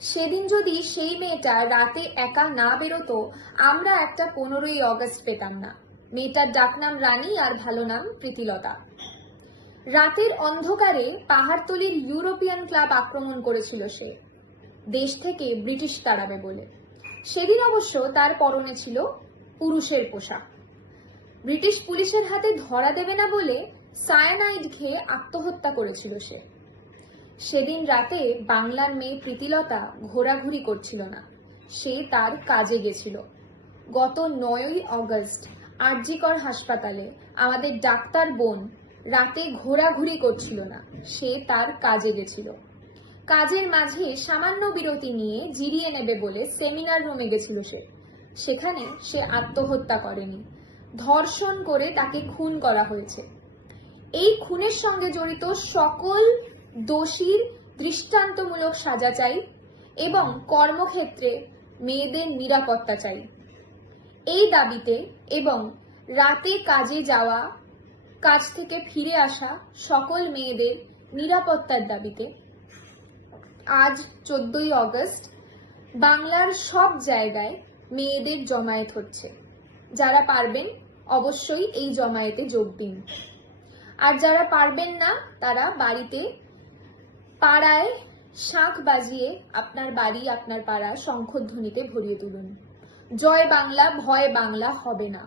সেদিন যদি সেই মেয়েটা রাতে একা না বেরোতো, আমরা একটা পনেরোই অগস্ট পেতাম না। মেয়েটার ডাকনাম রানী আর ভালো নাম প্রীতিলতা। রাতের অন্ধকারে পাহাড়তলির ইউরোপিয়ান ক্লাব আক্রমণ করেছিল সে। দেশ থেকে ব্রিটিশ তাড়াবে বলে। সেদিন অবশ্য তার পরনে ছিল পুরুষের পোশাক। ব্রিটিশ পুলিশের হাতে ধরা দেবে না বলে সায়ানাইড খেয়ে আত্মহত্যা করেছিল সে। সেদিন রাতে বাংলার মেয়ে প্রীতিলতা ঘোরাঘুরি করছিল না। সে তার কাজে গেছিল। গত নয়ই অগস্ট আরজিকর হাসপাতালে আমাদের ডাক্তার বোন রাতে ঘোরাঘুরি করছিল না। সে তার কাজে গেছিল। কাজের মাঝে সামান্য বিরতি নিয়ে জিরিয়ে নেবে বলে সেমিনার রুমে গেছিল সে। সেখানে সে আত্মহত্যা করেনি। ধর্ষণ করে তাকে খুন করা হয়েছে। এই খুনের সঙ্গে জড়িত সকল দোষীর দৃষ্টান্তমূলক সাজা চাই এবং কর্মক্ষেত্রে মেয়েদের নিরাপত্তা চাই। এই দাবিতে এবং রাতে কাজে যাওয়া, কাজ থেকে ফিরে আসা সকল মেয়েদের নিরাপত্তার দাবিতে আজ চোদ্দই অগস্ট বাংলার সব জায়গায় মেয়েদের জমায়েত হচ্ছে। যারা পারবেন অবশ্যই এই জমায়েতে যোগ দিন। আর যারা পারবেন না, তারা বাড়িতে পাড়ায় শাঁখ বাজিয়ে আপনার বাড়ি, আপনার পাড়া শঙ্খধ্বনিতে ভরিয়ে তুলুন। জয় বাংলা, ভয় বাংলা হবে না।